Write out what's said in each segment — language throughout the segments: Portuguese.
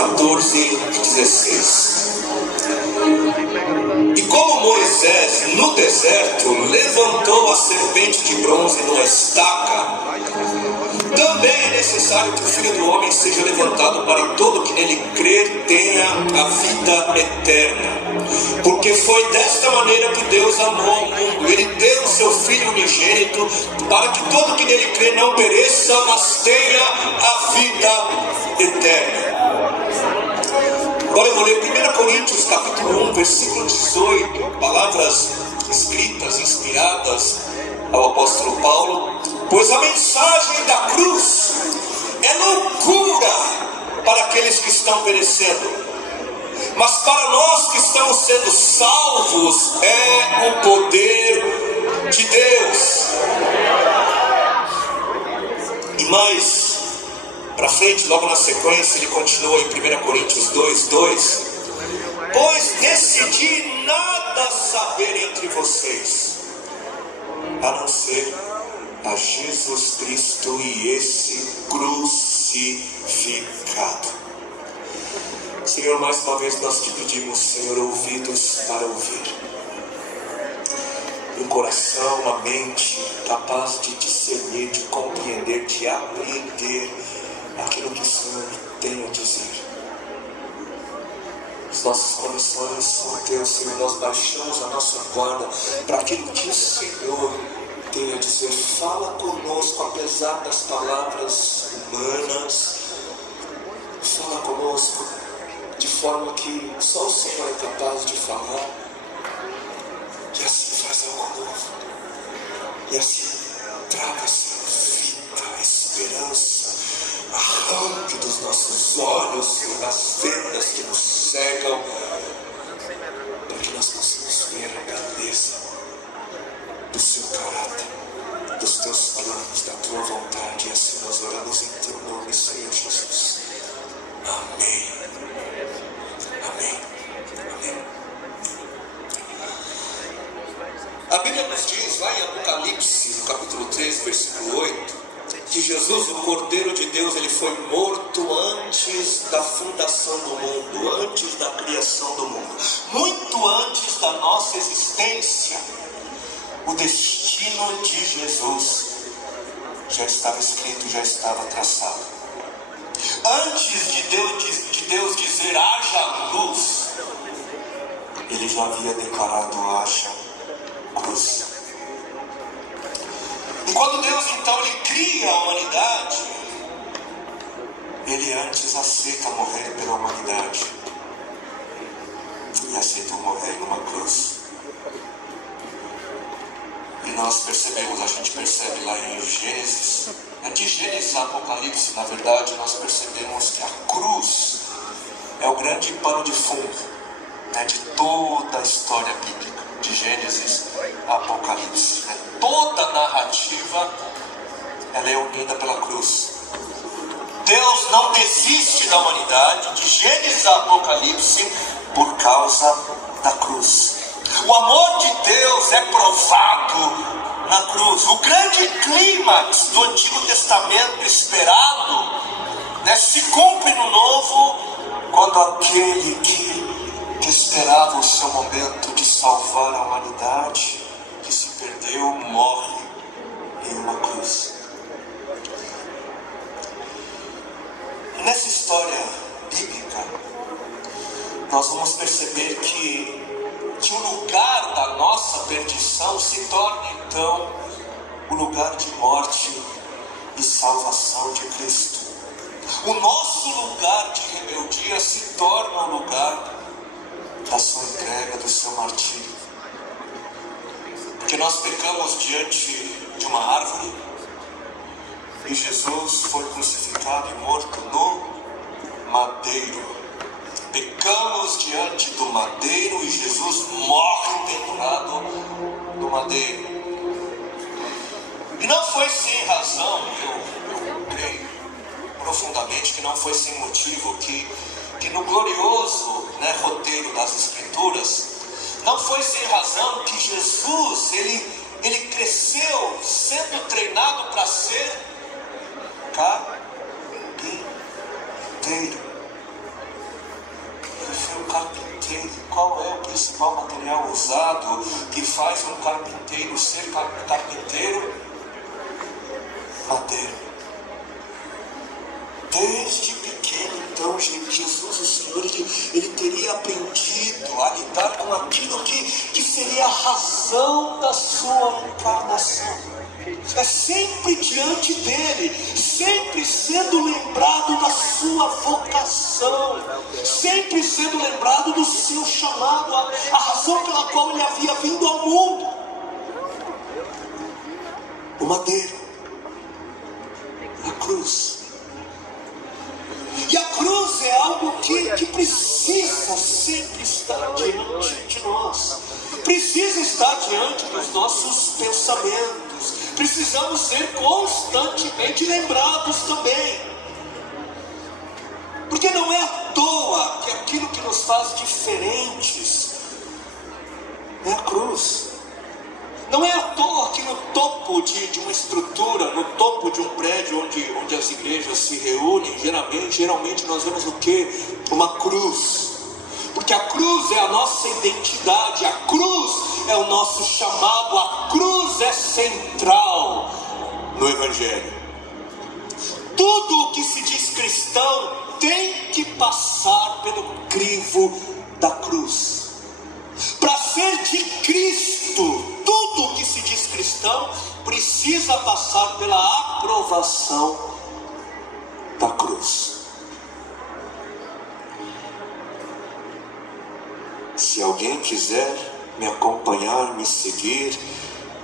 14 e 16. E como Moisés no deserto levantou a serpente de bronze numa estaca, também é necessário que o Filho do Homem seja levantado para que todo que nele crer tenha a vida eterna. Porque foi desta maneira que Deus amou ao mundo. Ele deu o seu Filho unigênito para que todo que nele crer não pereça, mas tenha a vida eterna. Agora eu vou ler 1 Coríntios capítulo 1, versículo 18, palavras escritas, inspiradas ao apóstolo Paulo. Pois a mensagem da cruz é loucura para aqueles que estão perecendo, mas para nós que estamos sendo salvos é o poder de Deus. E mais para frente, logo na sequência, ele continua em 1 Coríntios 2:2. Pois decidi nada saber entre vocês, a não ser a Jesus Cristo e esse crucificado. Senhor, mais uma vez nós te pedimos, Senhor, ouvidos para ouvir, um coração, uma mente capaz de discernir, de compreender, de apreender aquilo que o Senhor tem a dizer. Os nossos corações são teus, Senhor. Nós baixamos a nossa guarda para aquilo que o Senhor tem a dizer. Fala conosco apesar das palavras humanas. Fala conosco de forma que só o Senhor é capaz de falar. E assim faz algo novo. E assim traga, Senhor, vida, esperança. Arranque dos nossos olhos, Senhor, as vendas que nos cegam, para que nós possamos ver a beleza do seu caráter, dos teus planos, da tua vontade. E assim nós oramos em teu nome, Senhor Jesus. Amém. Amém. Amém. A Bíblia nos diz lá em Apocalipse, no capítulo 3, versículo 8, que Jesus, o Cordeiro de Deus, ele foi morto antes da fundação do mundo, antes da criação do mundo, muito antes da nossa existência. O destino de Jesus já estava escrito, já estava traçado. Antes de Deus dizer haja luz, ele já havia declarado haja cruz. E quando Deus então ele cria a humanidade, ele antes aceita morrer pela humanidade e aceitou morrer numa cruz. E nós percebemos, a gente percebe lá em Gênesis, de Gênesis a Apocalipse, na verdade, nós percebemos que a cruz é o grande pano de fundo, de toda a história bíblica, de Gênesis a Apocalipse. Toda a narrativa ela é unida pela cruz. Deus não desiste da humanidade, de Gênesis a Apocalipse, por causa da cruz. O amor de Deus é provado na cruz. O grande clímax do Antigo Testamento esperado, se cumpre no Novo, quando aquele que esperava o seu momento de salvar a humanidade, que se perdeu, morre em uma cruz. Nessa história bíblica, nós vamos perceber que o lugar da nossa perdição se torna então o lugar de morte e salvação de Cristo. O nosso lugar de rebeldia se torna o lugar da sua entrega, do seu martírio. Porque nós pecamos diante de uma árvore e Jesus foi crucificado e morto no madeiro. Pecamos diante do madeiro e Jesus morre pendurado no madeiro. E não foi sem razão, eu creio profundamente que não foi sem motivo que no glorioso roteiro das Escrituras, não foi sem razão que Jesus, ele cresceu sendo treinado para ser carpinteiro. principal material usado que faz um carpinteiro ser carpinteiro? Madeira. Desde pequeno, então, Jesus, o Senhor, ele teria aprendido a lidar com aquilo que seria a razão da sua encarnação. É sempre diante dele, sempre sendo lembrado da sua vocação, sempre sendo lembrado do seu chamado, a razão pela qual ele havia vindo ao mundo. O madeiro, a cruz. E a cruz é algo que precisa sempre estar diante de nós, precisa estar diante dos nossos pensamentos. Precisamos ser constantemente lembrados também, porque não é à toa que aquilo que nos faz diferentes é a cruz. Não é à toa que no topo de uma estrutura, no topo de um prédio onde as igrejas se reúnem, geralmente nós vemos o quê? Uma cruz. Porque a cruz é a nossa identidade, a cruz é o nosso chamado, a cruz é central no Evangelho. Tudo o que se diz cristão tem que passar pelo crivo da cruz. Para ser de Cristo, tudo o que se diz cristão precisa passar pela aprovação da cruz. Se alguém quiser me acompanhar, me seguir,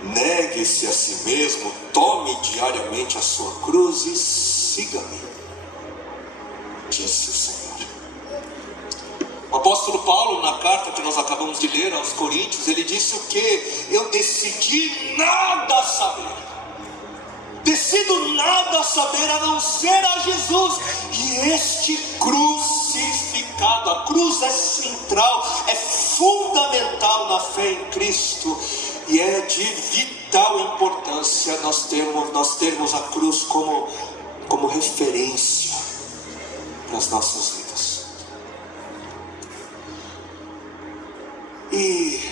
negue-se a si mesmo, tome diariamente a sua cruz e siga-me, disse o Senhor. O apóstolo Paulo, na carta que nós acabamos de ler aos Coríntios, ele disse o quê? Eu decidi nada saber. Decido nada saber a não ser a Jesus e este crucificado. A cruz é central, é fundamental na fé em Cristo e é de vital importância nós termos a cruz como referência nas nossas vidas. E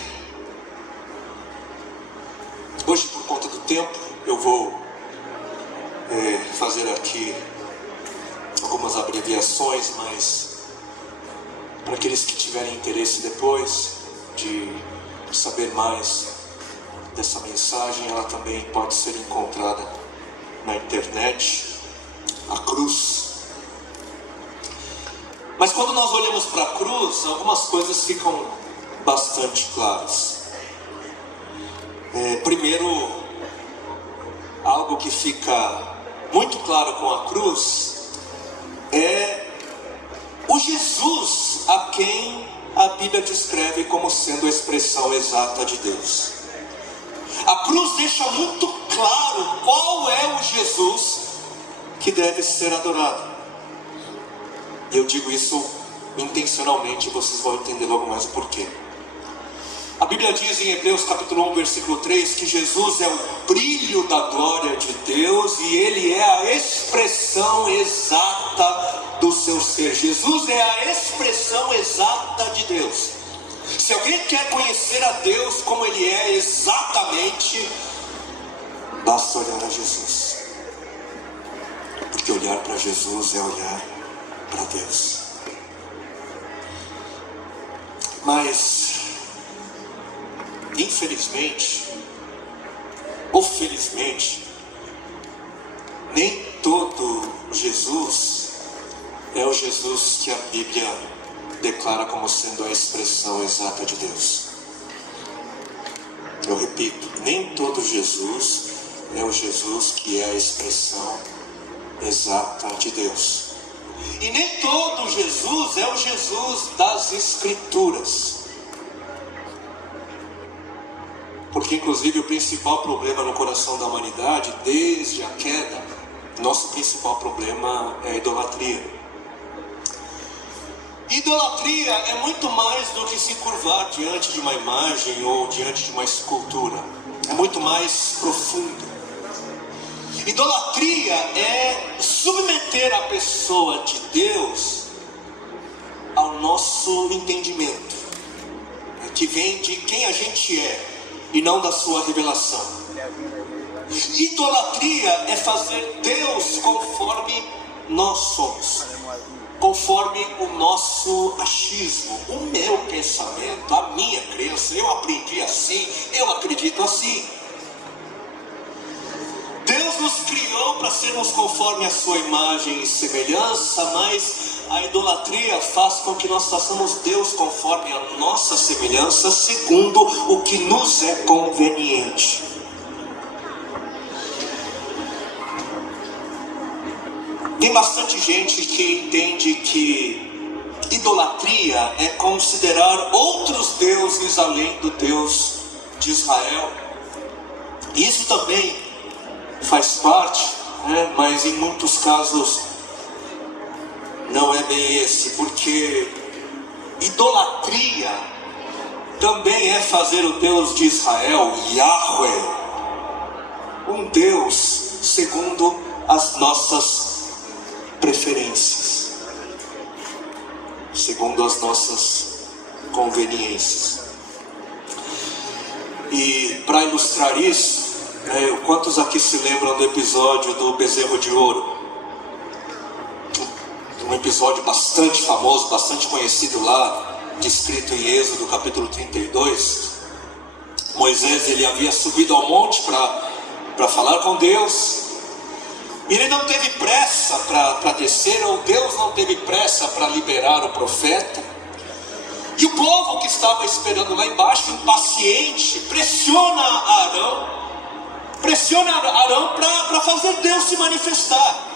hoje, por conta do tempo, eu vou fazer aqui algumas abreviações, mas para aqueles que tiverem interesse depois de saber mais dessa mensagem, ela também pode ser encontrada na internet, a cruz. Mas quando nós olhamos para a cruz, algumas coisas ficam bastante claras. Primeiro, algo que fica muito claro com a cruz é o Jesus a quem a Bíblia descreve como sendo a expressão exata de Deus. A cruz deixa muito claro qual é o Jesus que deve ser adorado. E eu digo isso intencionalmente, vocês vão entender logo mais o porquê. A Bíblia diz em Hebreus capítulo 1, versículo 3, que Jesus é o brilho da glória de Deus e Ele é a expressão exata do seu ser. Jesus é a expressão exata de Deus. Se alguém quer conhecer a Deus como Ele é exatamente, basta olhar a Jesus. Porque olhar para Jesus é olhar para Deus. Mas infelizmente, ou felizmente, nem todo Jesus é o Jesus que a Bíblia declara como sendo a expressão exata de Deus. Eu repito, nem todo Jesus é o Jesus que é a expressão exata de Deus. E nem todo Jesus é o Jesus das Escrituras. Porque inclusive o principal problema no coração da humanidade, desde a queda, nosso principal problema é a idolatria. Idolatria é muito mais do que se curvar diante de uma imagem ou diante de uma escultura. É muito mais profundo. Idolatria é submeter a pessoa de Deus ao nosso entendimento. É que vem de quem a gente é e não da sua revelação. Idolatria é fazer Deus conforme nós somos, conforme o nosso achismo, o meu pensamento, a minha crença. Eu aprendi assim, eu acredito assim. Deus nos criou para sermos conforme a sua imagem e semelhança, mas a idolatria faz com que nós façamos Deus conforme a nossa semelhança, segundo o que nos é conveniente. Tem bastante gente que entende que idolatria é considerar outros deuses além do Deus de Israel. Isso também faz parte, mas em muitos casos não é bem esse, porque idolatria também é fazer o Deus de Israel, Yahweh, um Deus segundo as nossas preferências, segundo as nossas conveniências. E para ilustrar isso, quantos aqui se lembram do episódio do bezerro de ouro? Um episódio bastante famoso, bastante conhecido lá, descrito em Êxodo capítulo 32. Moisés, ele havia subido ao monte para falar com Deus. Ele não teve pressa para descer, ou Deus não teve pressa para liberar o profeta. E o povo que estava esperando lá embaixo, impaciente, pressiona Arão para fazer Deus se manifestar.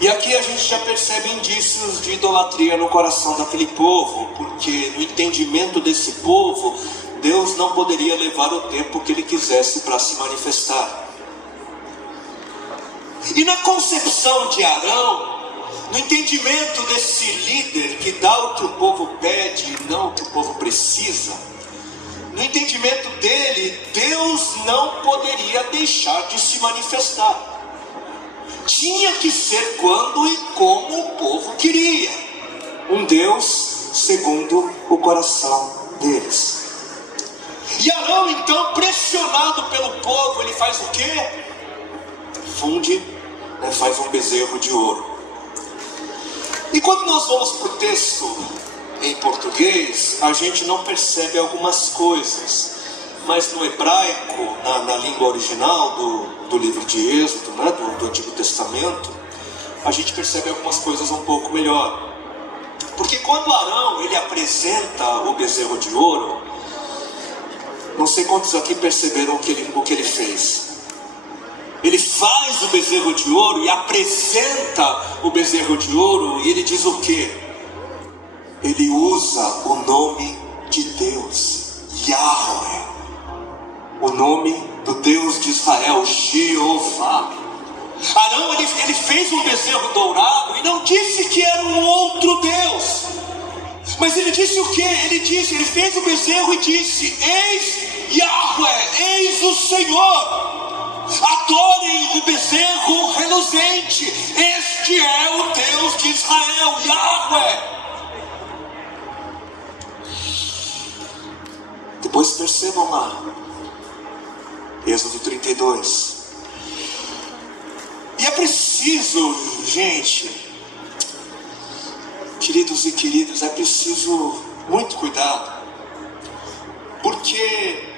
E aqui a gente já percebe indícios de idolatria no coração daquele povo, porque no entendimento desse povo, Deus não poderia levar o tempo que ele quisesse para se manifestar. E na concepção de Arão, no entendimento desse líder que dá o que o povo pede e não o que o povo precisa, no entendimento dele, Deus não poderia deixar de se manifestar. Tinha que ser quando e como o povo queria. Um Deus segundo o coração deles. E Arão, então, pressionado pelo povo, ele faz o quê? Funde, faz um bezerro de ouro. E quando nós vamos para o texto em português, a gente não percebe algumas coisas, mas no hebraico, na língua original do livro de Êxodo, do Antigo Testamento, a gente percebe algumas coisas um pouco melhor. Porque quando Arão ele apresenta o bezerro de ouro, não sei quantos aqui perceberam o que ele fez. Ele faz o bezerro de ouro e apresenta o bezerro de ouro, e ele diz o quê? Ele usa o nome de Deus, Yahweh, o nome do Deus de Israel, Jeová. Arão ele fez um bezerro dourado e não disse que era um outro Deus, mas ele disse o quê? Ele fez o bezerro e disse: eis Yahweh, eis o Senhor. Adorem o bezerro reluzente. Este é o Deus de Israel, Yahweh. Depois percebam lá, Êxodo 32. E é preciso, gente, queridos e queridas, é preciso muito cuidado, porque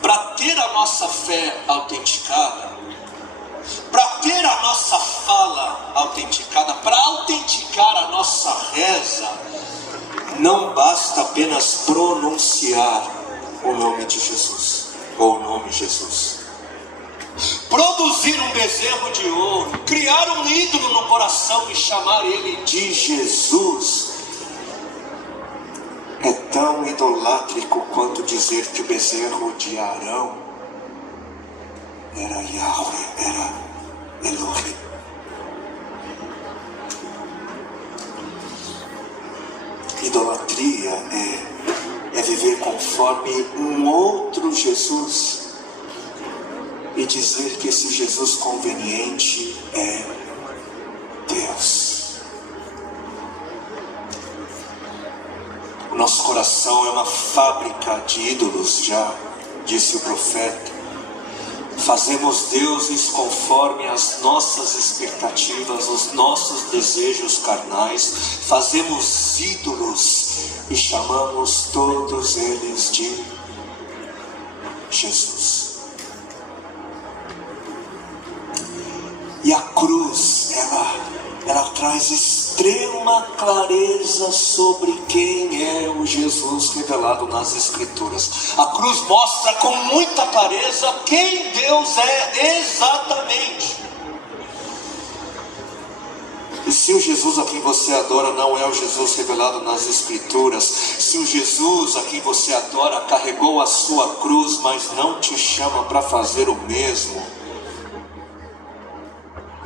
para ter a nossa fé autenticada, para ter a nossa fala autenticada, para autenticar a nossa reza, não basta apenas pronunciar o nome de Jesus, ou o nome Jesus. Produzir um bezerro de ouro, criar um ídolo no coração e chamar ele de Jesus, é tão idolátrico quanto dizer que o bezerro de Arão era Yahweh, era Elohim. Idolatria é viver conforme um outro Jesus e dizer que esse Jesus conveniente é Deus. O Nosso coração é uma fábrica de ídolos, já disse o profeta. Fazemos deuses conforme as nossas expectativas, os nossos desejos carnais. Fazemos ídolos e chamamos todos eles de Jesus. E a cruz, ela traz extrema clareza sobre quem é o Jesus revelado nas Escrituras. A cruz mostra com muita clareza quem Deus é exatamente. E se o Jesus a quem você adora não é o Jesus revelado nas Escrituras, se o Jesus a quem você adora carregou a sua cruz, mas não te chama para fazer o mesmo,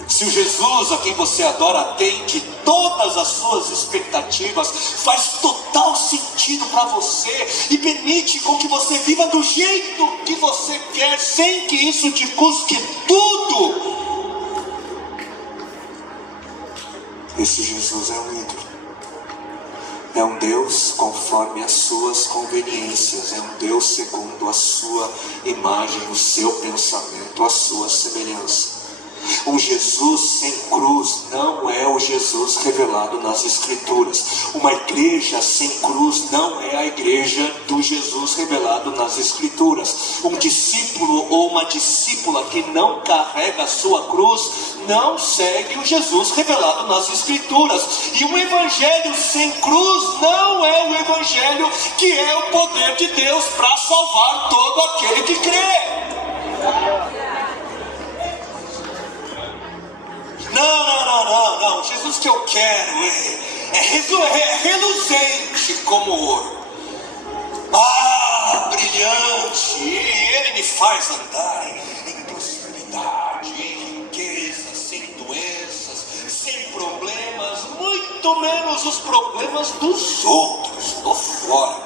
se o Jesus a quem você adora atende todas as suas expectativas, faz total sentido para você e permite com que você viva do jeito que você quer, sem que isso te custe tudo, esse Jesus é um ídolo. É um Deus conforme as suas conveniências. É um Deus segundo a sua imagem, o seu pensamento, a sua semelhança. Um Jesus sem cruz não é o Jesus revelado nas Escrituras. Uma igreja sem cruz não é a igreja do Jesus revelado nas Escrituras. Um discípulo ou uma discípula que não carrega a sua cruz não segue o Jesus revelado nas Escrituras. E um evangelho sem cruz não é o evangelho que é o poder de Deus para salvar todo aquele que crê. Não. Jesus que eu quero é reluzente como ouro. Brilhante. E Ele me faz andar em prosperidade, em riqueza, sem doenças, sem problemas, muito menos os problemas dos outros. Estou fora.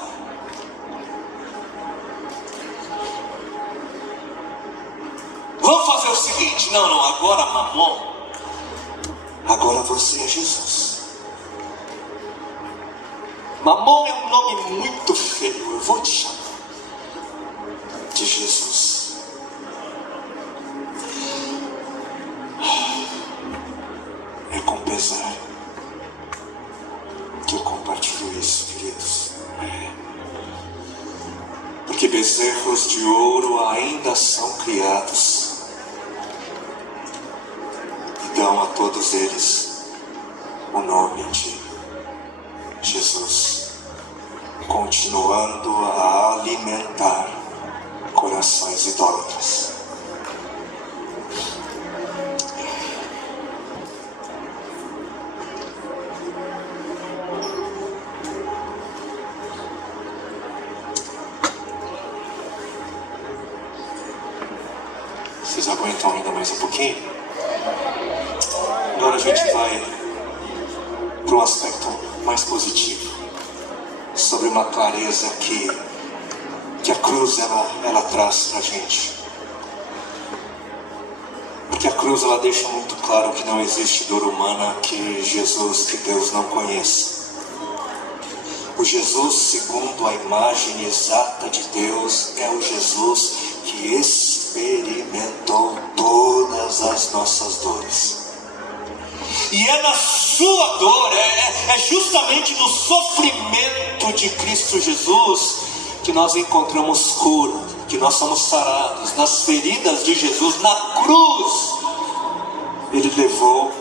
Vamos fazer o seguinte, agora Mamon. Agora você é Jesus. Mamon é um nome muito feio. Eu vou te chamar de Jesus. É com pesar que eu compartilho isso, queridos. Porque bezerros de ouro ainda são criados. Dão a todos eles o nome de Jesus, continuando a alimentar corações idólatras. Vocês aguentam ainda mais um pouquinho? Agora a gente vai para um aspecto mais positivo, sobre uma clareza que a cruz ela traz para a gente. Porque a cruz ela deixa muito claro que não existe dor humana que Jesus, que Deus não conheça. O Jesus segundo a imagem exata de Deus é o Jesus que experimentou todas as nossas dores. E é na sua dor, é justamente no sofrimento de Cristo Jesus que nós encontramos cura, que nós somos sarados. Nas feridas de Jesus, na cruz, Ele levou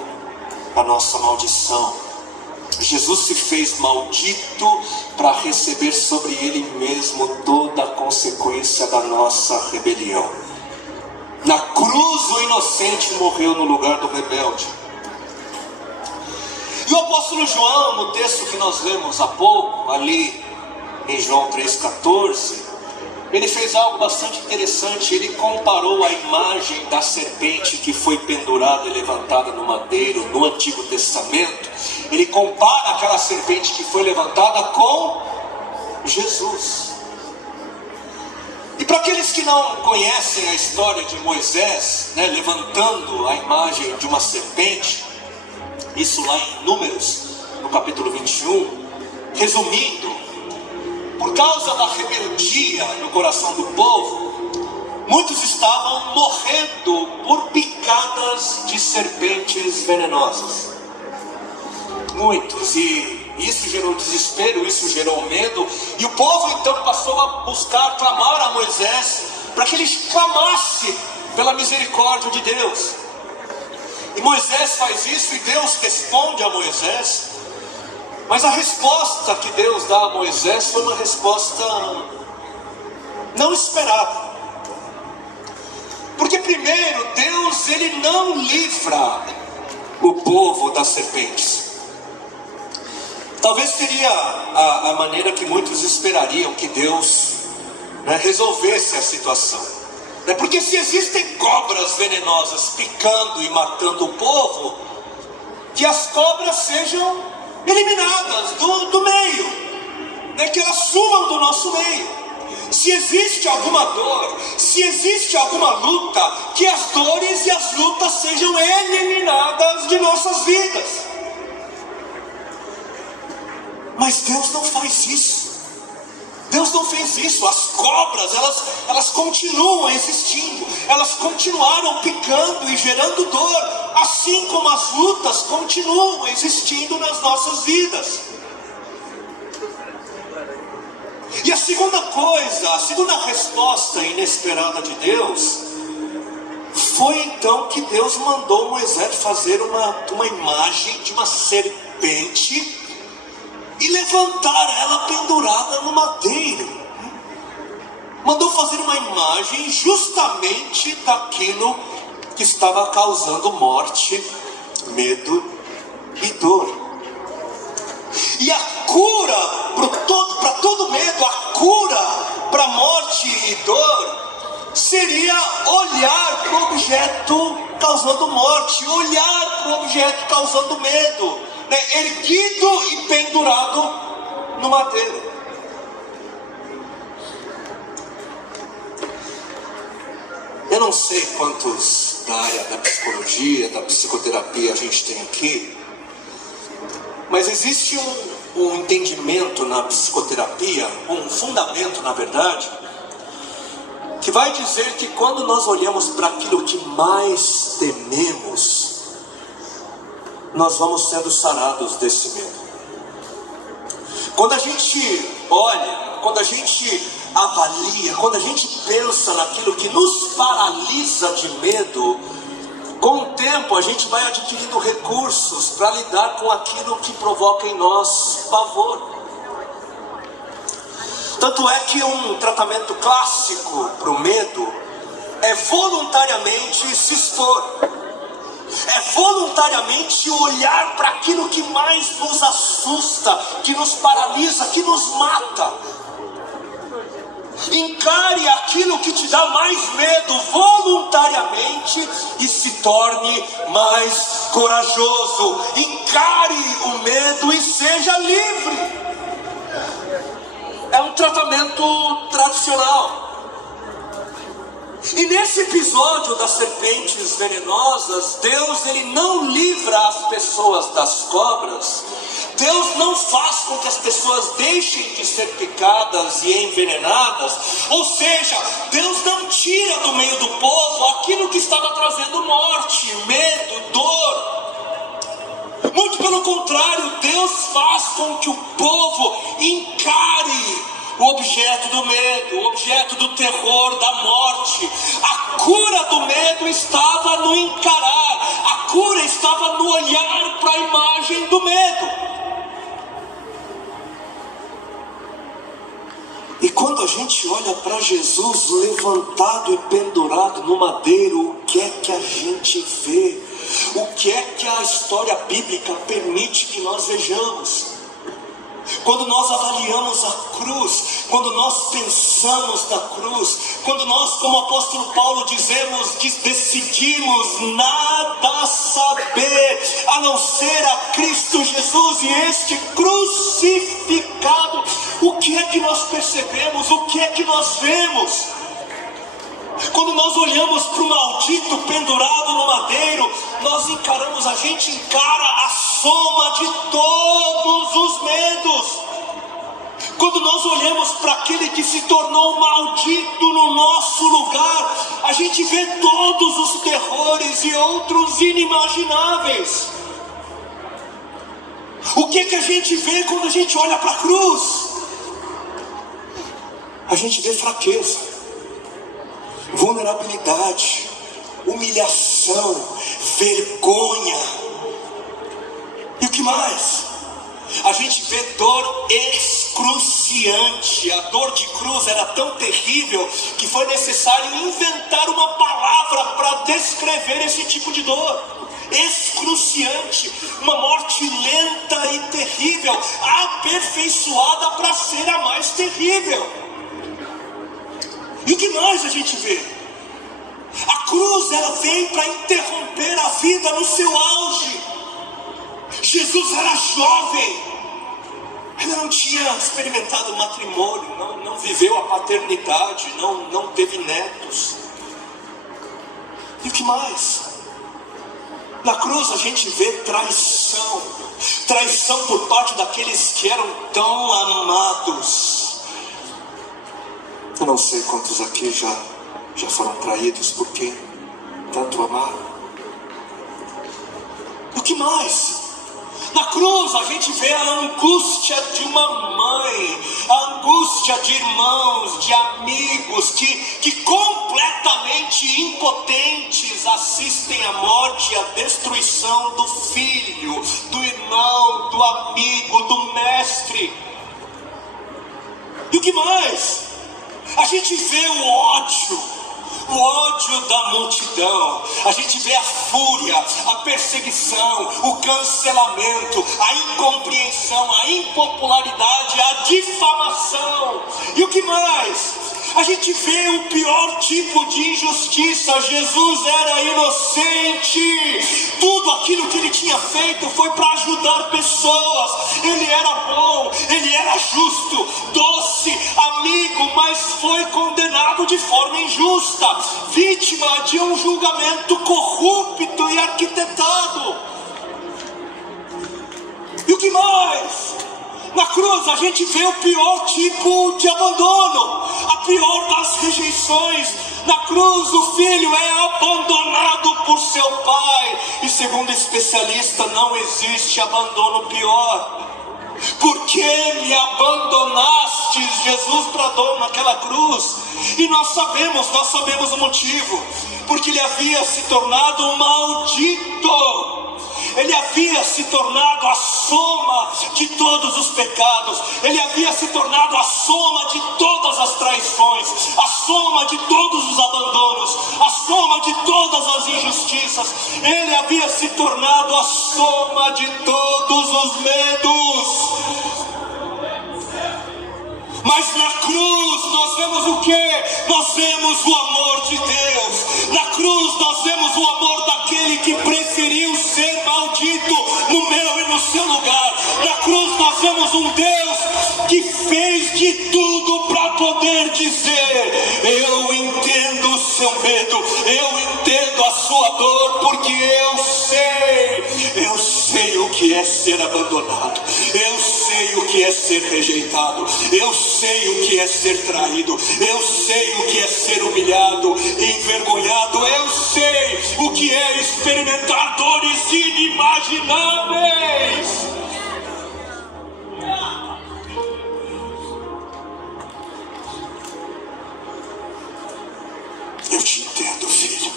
a nossa maldição. Jesus se fez maldito para receber sobre Ele mesmo toda a consequência da nossa rebelião. Na cruz, o inocente morreu no lugar do rebelde. E o apóstolo João, no texto que nós lemos há pouco, ali em João 3,14, ele fez algo bastante interessante. Ele comparou a imagem da serpente que foi pendurada e levantada no madeiro no Antigo Testamento. Ele compara aquela serpente que foi levantada com Jesus. E para aqueles que não conhecem a história de Moisés, levantando a imagem de uma serpente, isso lá em Números, no capítulo 21, resumindo, por causa da rebeldia no coração do povo, muitos estavam morrendo por picadas de serpentes venenosas. Muitos, e isso gerou desespero, isso gerou medo, e o povo então passou a buscar, clamar a Moisés, para que ele clamasse pela misericórdia de Deus. E Moisés faz isso, e Deus responde a Moisés, mas a resposta que Deus dá a Moisés foi uma resposta não esperada. Porque primeiro, Deus ele não livra o povo das serpentes. Talvez seria a maneira que muitos esperariam que Deus resolvesse a situação. Porque se existem cobras venenosas picando e matando o povo, que as cobras sejam eliminadas do meio, que elas sumam do nosso meio. Se existe alguma dor, se existe alguma luta, que as dores e as lutas sejam eliminadas de nossas vidas. Mas Deus não faz isso. Deus não fez isso. As cobras, elas continuam existindo. Elas continuaram picando e gerando dor, assim como as lutas continuam existindo nas nossas vidas. E a segunda coisa, a segunda resposta inesperada de Deus, foi então que Deus mandou Moisés fazer uma imagem de uma serpente e levantar ela pendurada no madeiro. Mandou fazer uma imagem justamente daquilo que estava causando morte, medo e dor. E a cura para todo medo, a cura para morte e dor, seria olhar para o objeto causando morte, olhar para o objeto causando medo, erguido e pendurado no madeiro. Eu não sei quantos da área da psicologia, da psicoterapia a gente tem aqui, mas existe um entendimento na psicoterapia, um fundamento na verdade, que vai dizer que quando nós olhamos para aquilo que mais tememos, nós vamos sendo sarados desse medo. Quando a gente olha, quando a gente avalia, quando a gente pensa naquilo que nos paralisa de medo, com o tempo a gente vai adquirindo recursos para lidar com aquilo que provoca em nós pavor. Tanto é que um tratamento clássico para o medo é voluntariamente se expor. É voluntariamente olhar para aquilo que mais nos assusta, que nos paralisa, que nos mata. Encare aquilo que te dá mais medo voluntariamente e se torne mais corajoso. Encare o medo e seja livre. É um tratamento tradicional. E nesse episódio das serpentes venenosas, Deus ele não livra as pessoas das cobras. Deus não faz com que as pessoas deixem de ser picadas e envenenadas. Ou seja, Deus não tira do meio do povo aquilo que estava trazendo morte, medo, dor. Muito pelo contrário, Deus faz com que o povo encare o objeto do medo, o objeto do terror, da morte. A cura do medo estava no encarar, a cura estava no olhar para a imagem do medo. E quando a gente olha para Jesus levantado e pendurado no madeiro, o que é que a gente vê? O que é que a história bíblica permite que nós vejamos? Quando nós avaliamos a cruz, quando nós pensamos na cruz, quando nós, como o apóstolo Paulo dizemos, decidimos nada saber, a não ser a Cristo Jesus e este crucificado, o que é que nós percebemos, o que é que nós vemos? Quando nós olhamos para o maldito pendurado no madeiro, a gente encara a soma de todos os medos. Quando nós olhamos para aquele que se tornou maldito no nosso lugar, a gente vê todos os terrores e outros inimagináveis. O que a gente vê quando a gente olha para a cruz? A gente vê fraqueza, vulnerabilidade, humilhação, vergonha. E o que mais? A gente vê dor excruciante. A dor de cruz era tão terrível que foi necessário inventar uma palavra para descrever esse tipo de dor. Excruciante, uma morte lenta e terrível, aperfeiçoada para ser a mais terrível. E o que mais a gente vê? A cruz, ela vem para interromper a vida no seu auge. Jesus era jovem, ele não tinha experimentado matrimônio, não viveu a paternidade, não teve netos. E o que mais? Na cruz a gente vê traição, traição por parte daqueles que eram tão amados. Eu não sei quantos aqui já foram traídos por quem tanto amaram. E o que mais? Na cruz a gente vê a angústia de uma mãe, a angústia de irmãos, de amigos que completamente impotentes assistem à morte e à destruição do filho, do irmão, do amigo, do mestre. E o que mais? A gente vê o ódio da multidão, a gente vê a fúria, a perseguição, o cancelamento, a incompreensão, a impopularidade, a difamação. E o que mais? A gente vê o pior tipo de injustiça. Jesus era inocente, tudo aquilo que ele tinha feito foi para ajudar pessoas. Ele era bom, ele era justo, doce, amigo, mas foi condenado de forma injusta, vítima de um julgamento corrupto e arquitetado. E o que mais? Na cruz a gente vê o pior tipo de abandono, a pior das rejeições. Na cruz o filho é abandonado por seu pai. E segundo especialista, não existe abandono pior. Por que me abandonaste, Jesus bradou naquela cruz? E nós sabemos o motivo. Porque ele havia se tornado um maldito. Ele havia se tornado a soma de todos os pecados. Ele havia se tornado a soma de todas as traições, a soma de todos os abandonos, a soma de todas as injustiças. Ele havia se tornado a soma de todos os medos. Mas na cruz nós vemos o quê? Nós vemos o amor de Deus. Na cruz nós vemos o amor daquele que preferiu ser maldito no meu e no seu lugar. Na cruz nós vemos um Deus que fez de tudo para poder dizer: eu entendo o seu medo, eu entendo a sua dor, porque eu sei o que é ser abandonado, eu sei o que é ser rejeitado, eu sei o que é ser traído, eu sei o que é ser humilhado, envergonhado, eu sei o que é experimentar dores inimagináveis. Eu te entendo, filho.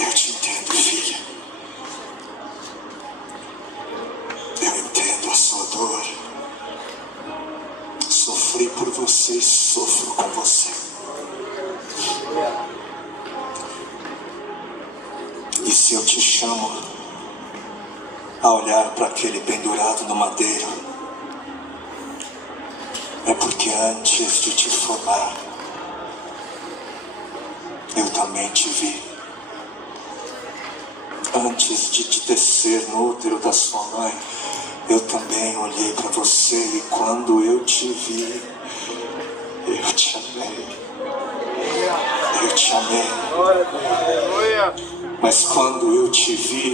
Eu te entendo, filha. Eu entendo a sua dor. Sofri por você e sofro com você. E se eu te chamo a olhar para aquele pendurado no madeiro, é porque antes de te formar, eu também te vi. Antes de te descer no útero da sua mãe, eu também olhei para você, e quando eu te vi, eu te amei. Eu te amei. Mas quando eu te vi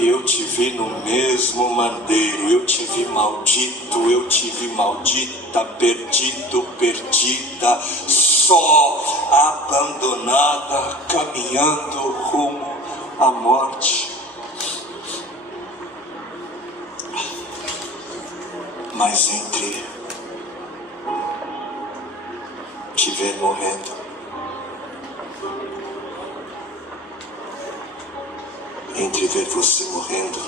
no mesmo madeiro. Eu te vi maldito, eu te vi maldita, perdido, perdida, só, abandonada, caminhando rumo à morte. Mas entre te ver morrendo entre ver você morrendo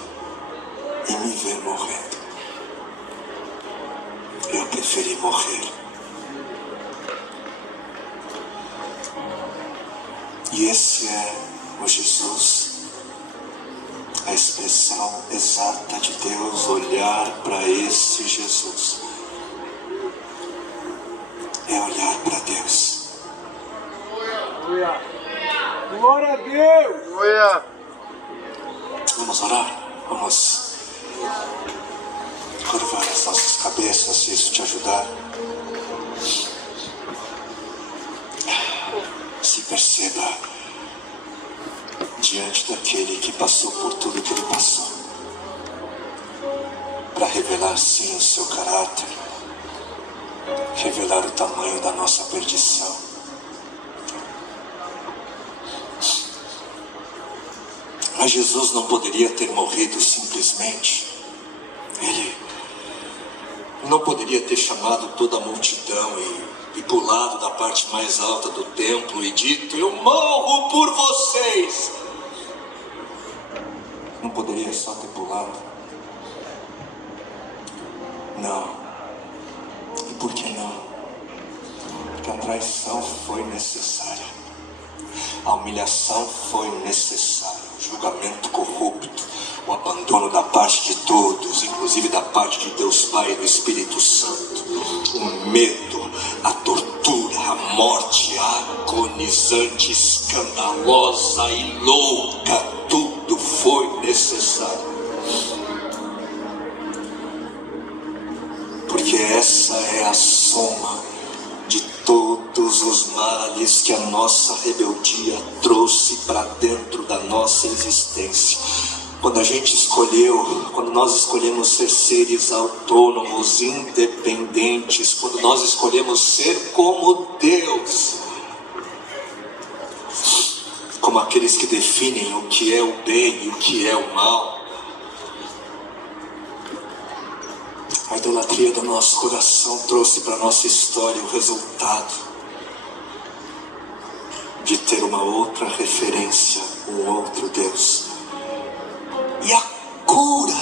e me ver morrendo, eu preferi morrer. E esse é o Jesus, a expressão exata de Deus. Olhar para esse Jesus é olhar para Deus. Glória a Deus! Vamos orar? Vamos curvar as nossas cabeças, se isso te ajudar. Se perceba diante daquele que passou por tudo que ele passou, para revelar sim o seu caráter, revelar o tamanho da nossa perdição. Mas Jesus não poderia ter morrido simplesmente. Ele não poderia ter chamado toda a multidão e pulado da parte mais alta do templo e dito: eu morro por vocês. Não poderia só ter pulado. Não. E por que não? Porque a traição foi necessária. A humilhação foi necessária. O julgamento corrupto, o abandono da parte de todos, inclusive da parte de Deus Pai e do Espírito Santo, o medo, a tortura, a morte agonizante, escandalosa e louca, tudo foi necessário. Porque essa é a soma de todos os males que a nossa rebeldia trouxe para dentro da nossa existência. Quando nós escolhemos ser seres autônomos, independentes, quando nós escolhemos ser como Deus, como aqueles que definem o que é o bem e o que é o mal, a idolatria do nosso coração trouxe para a nossa história o resultado de ter uma outra referência, um outro Deus. E a cura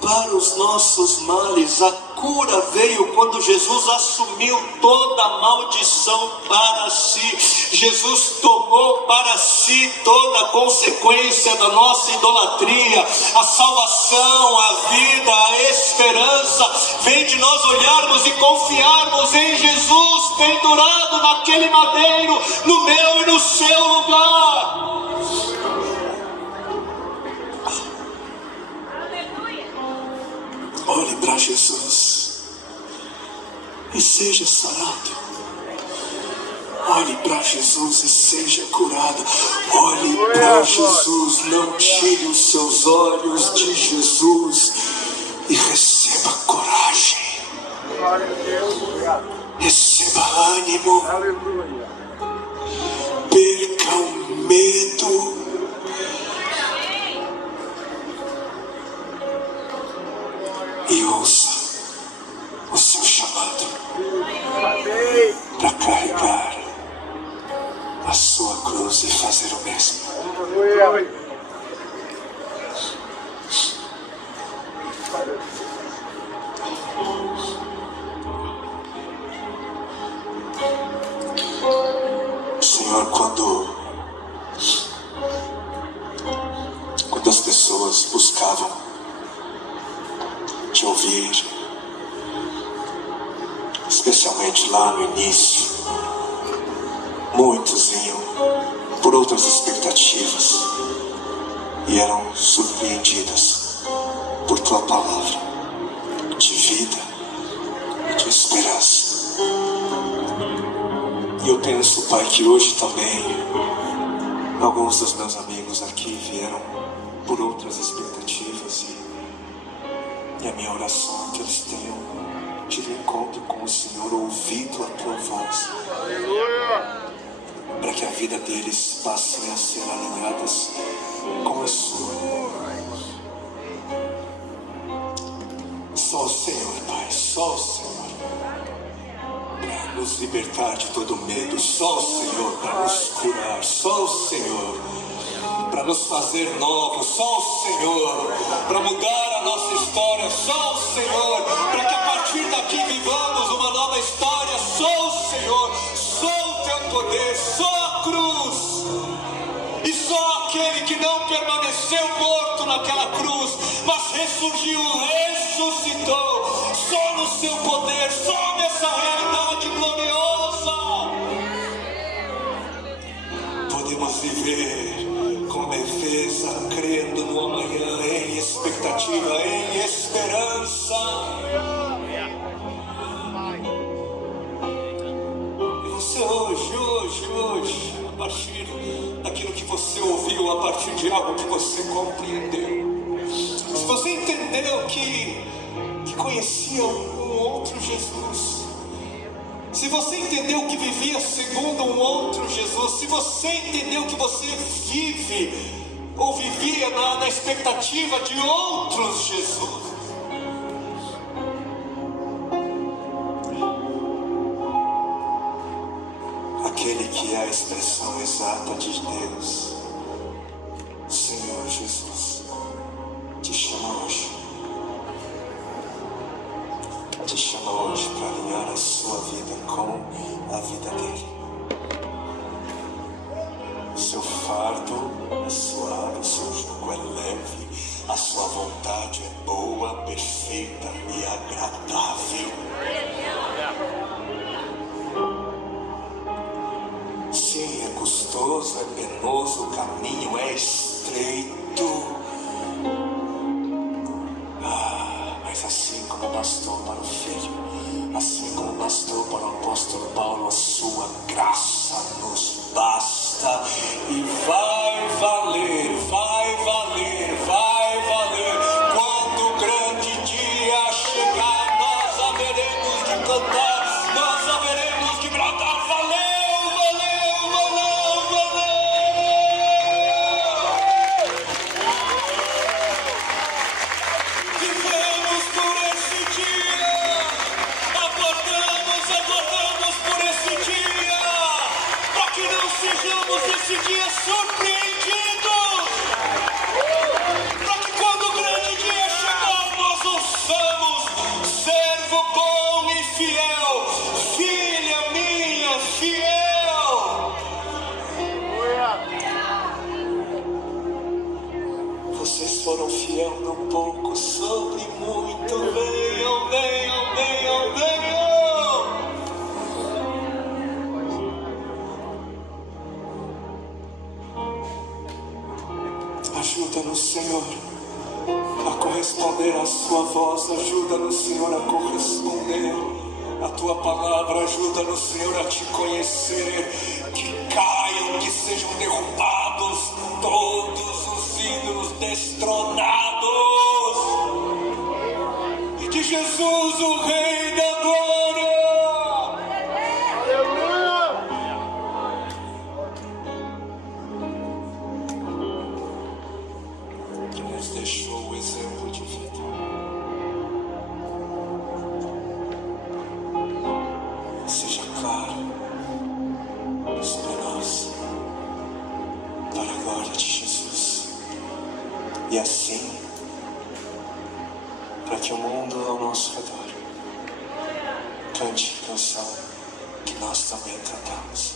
para os nossos males, a cura veio quando Jesus assumiu toda a maldição para si. Jesus tomou para si toda a consequência da nossa idolatria. A salvação, a vida, a esperança vem de nós olharmos e confiarmos em Jesus pendurado naquele madeiro, no meu e no seu lugar. Olhe para Jesus e seja sarado. Olhe para Jesus e seja curado. Olhe para Jesus, não tire os seus olhos de Jesus e receba coragem. Receba ânimo. Perca o medo. E ouça o seu chamado para carregar a sua cruz e fazer o mesmo. Senhor, quando as pessoas buscavam te ouvir, especialmente lá no início, muitos vinham por outras expectativas e eram surpreendidas por tua palavra de vida e de esperança. E eu penso, Pai, que hoje também Alguns dos meus amigos aqui vieram por outras expectativas e a minha oração é que eles tenham tido encontro com o Senhor, ouvido a tua voz. Aleluia! Para que a vida deles passe a ser alinhadas com a sua. Só o Senhor, Pai, só o Senhor para nos libertar de todo medo, só o Senhor para nos curar, só o Senhor para nos fazer novos, só o Senhor para mudar a nossa história, só o Senhor para que a partir daqui vivamos uma nova história, só o Senhor, só o teu poder, só a cruz. E só aquele que não permaneceu morto naquela cruz, mas ressurgiu, ressuscitou, só no seu poder, só nessa realidade gloriosa, podemos viver com leveza, crendo no amanhã, em expectativa, em esperança. E você hoje, a partir daquilo que você ouviu, a partir de algo que você compreendeu, se você entendeu que conhecia um outro Jesus, se você entendeu que vivia segundo um outro Jesus, se você entendeu que você vive ou vivia na expectativa de outros Jesus, aquele que é a expressão exata de Deus, Senhor Jesus, te chama hoje. Te chama hoje para alinhar a sua vida com a vida dele. O seu fardo é suave, o seu jugo é leve, a sua vontade é boa, perfeita e agradável. Sim, é custoso, é penoso, o caminho é estreito. Mas assim como bastou para o Filho, assim como bastou para o apóstolo Paulo, a sua graça nos basta. E vai valer, vai valer, vai valer. Quando o grande dia chegar, nós haveremos de cantar, nós haveremos de bradar. Valeu, valeu, valeu, valeu. Vivemos por esse dia, aguardamos por esse dia, para que não sejamos esse dia surpreendidos, para que quando o grande dia chegar, nós ouçamos: servo bom e fiel, filha minha fiel. Vocês foram fiel no pouco, sobre muito. Venham, venham, venham, venham. Ajuda-nos, Senhor, a corresponder à sua voz. Ajuda-nos, Senhor, a corresponder à tua palavra. Ajuda-nos, Senhor, a te conhecer. Que caiam, que sejam derrubados todos os ídolos, destronados. E de Jesus, o Rei da Glória. Aleluia! Que nos deixou o exemplo de vida. Seja claro sobre nós, para a glória de Jesus. E assim, para que o mundo ao nosso redor cante a canção que nós também cantamos.